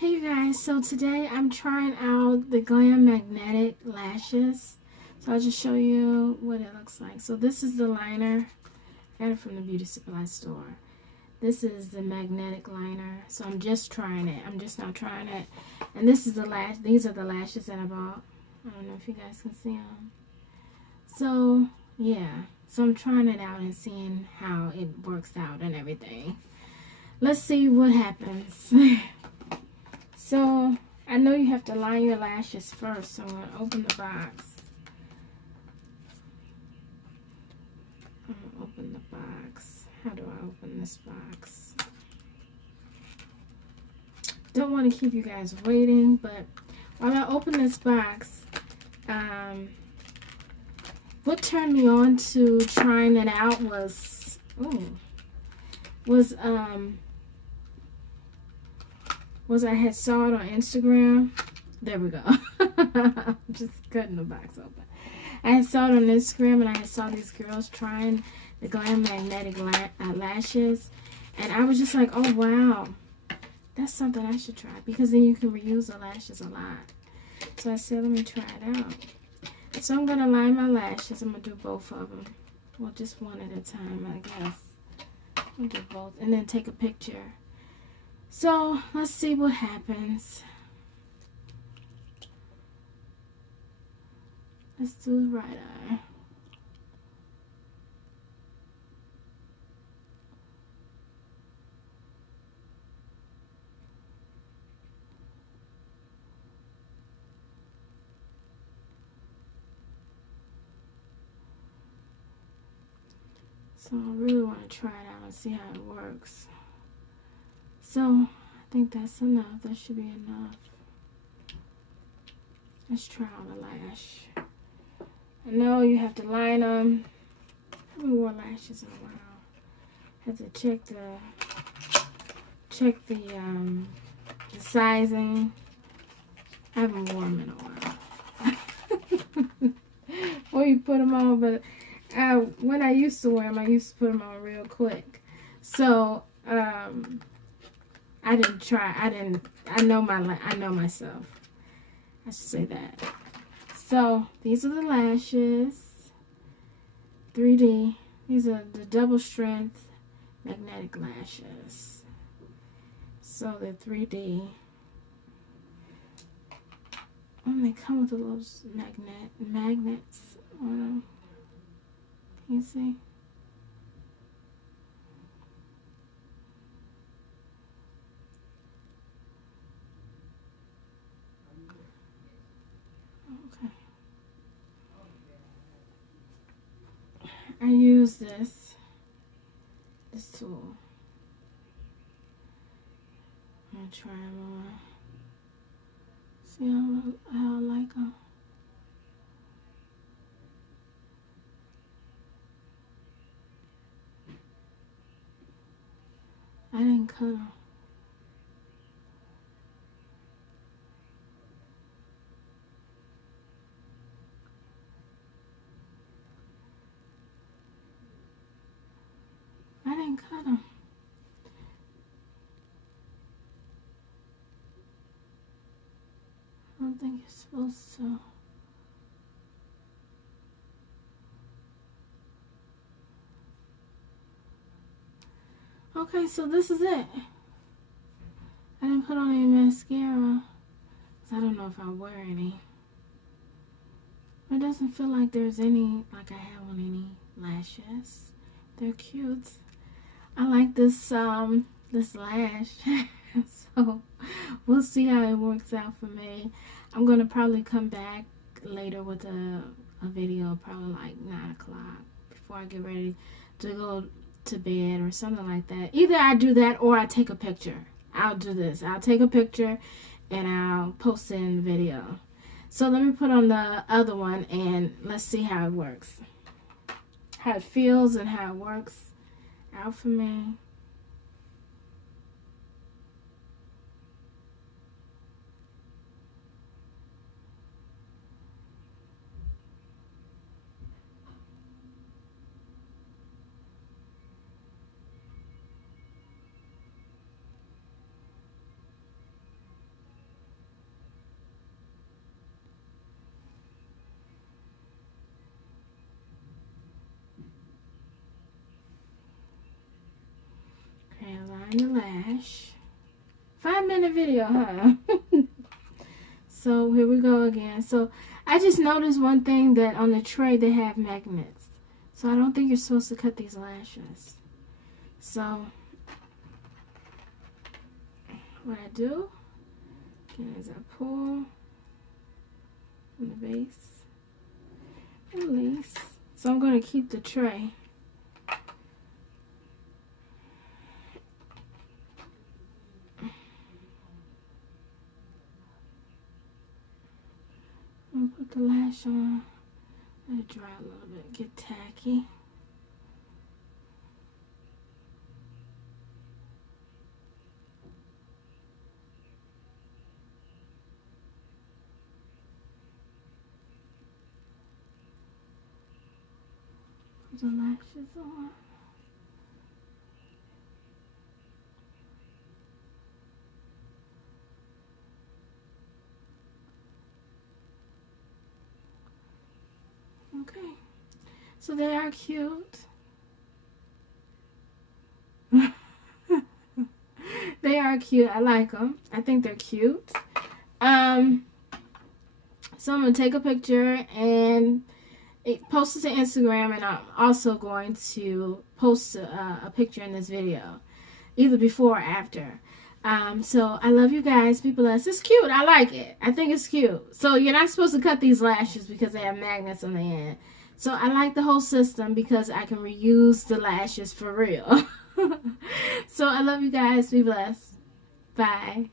Hey you guys, so today I'm trying out the Glam magnetic lashes. So I'll just show you what it looks like. So this is the liner. I got it from the beauty supply store. This is the magnetic liner. So I'm just trying it. I'm just now trying it. And this is the lash. These are the lashes that I bought. I don't know if you guys can see them. So yeah. So I'm trying it out and seeing how it works out and everything. Let's see what happens. So, I know you have to line your lashes first, so I'm going to open the box. I'm going to open the box. How do I open this box? Don't want to keep you guys waiting, but while I open this box, what turned me on to trying it out was I had saw it on Instagram. There we go. Just cutting the box open. I had saw it on Instagram, and I had saw these girls trying the Glam magnetic lashes, and I was just like, oh wow, that's something I should try, because then you can reuse the lashes a lot. So I said, let me try it out. So I'm gonna line my lashes. I'm gonna do both of them. Well, just one at a time, I guess. I'll do both, and then take a picture. So, let's see what happens. Let's do the right eye. So, I really want to try it out and see how it works. So, I think that's enough. That should be enough. Let's try on a lash. I know you have to line them. I haven't worn lashes in a while. Have to check the sizing. I haven't worn them in a while. Or you put them on, but when I used to wear them, I used to put them on real quick. So I didn't try. I know myself. I should say that. So these are the lashes. 3D. These are the double strength magnetic lashes. So they're 3D. And they come with a little magnets on them. Can you see? Okay. I use this tool. I'm gonna try them on. See how I like them. I didn't cut them. I didn't cut them. I don't think you're supposed to. Okay, so this is it. I didn't put on any mascara, because I don't know if I'll wear any. It doesn't feel like there's any, like I have on any lashes. They're cute. I like this this lash. So we'll see how it works out for me. I'm gonna probably come back later with a video, probably like 9 o'clock, before I get ready to go to bed or something like that. Either I do that or I take a picture. I'll do this. I'll take a picture and I'll post it in the video. So let me put on the other one and let's see how it works. How it feels and how it works out for me. find the lash. 5-minute video, huh? So here we go again. So I just noticed one thing, that on the tray they have magnets. So I don't think you're supposed to cut these lashes. So what I do is I pull from the base, release. So I'm going to keep the tray. I'm going to put the lash on. Let it dry a little bit, get tacky. Put the lashes on. Okay, so they are cute. They are cute. I like them. I think they're cute. So I'm going to take a picture and post it to Instagram, and I'm also going to post a picture in this video, either before or after. So I love you guys. Be blessed. It's cute. I like it. I think it's cute. So you're not supposed to cut these lashes because they have magnets on the end. So I like the whole system because I can reuse the lashes for real. So I love you guys. Be blessed. Bye.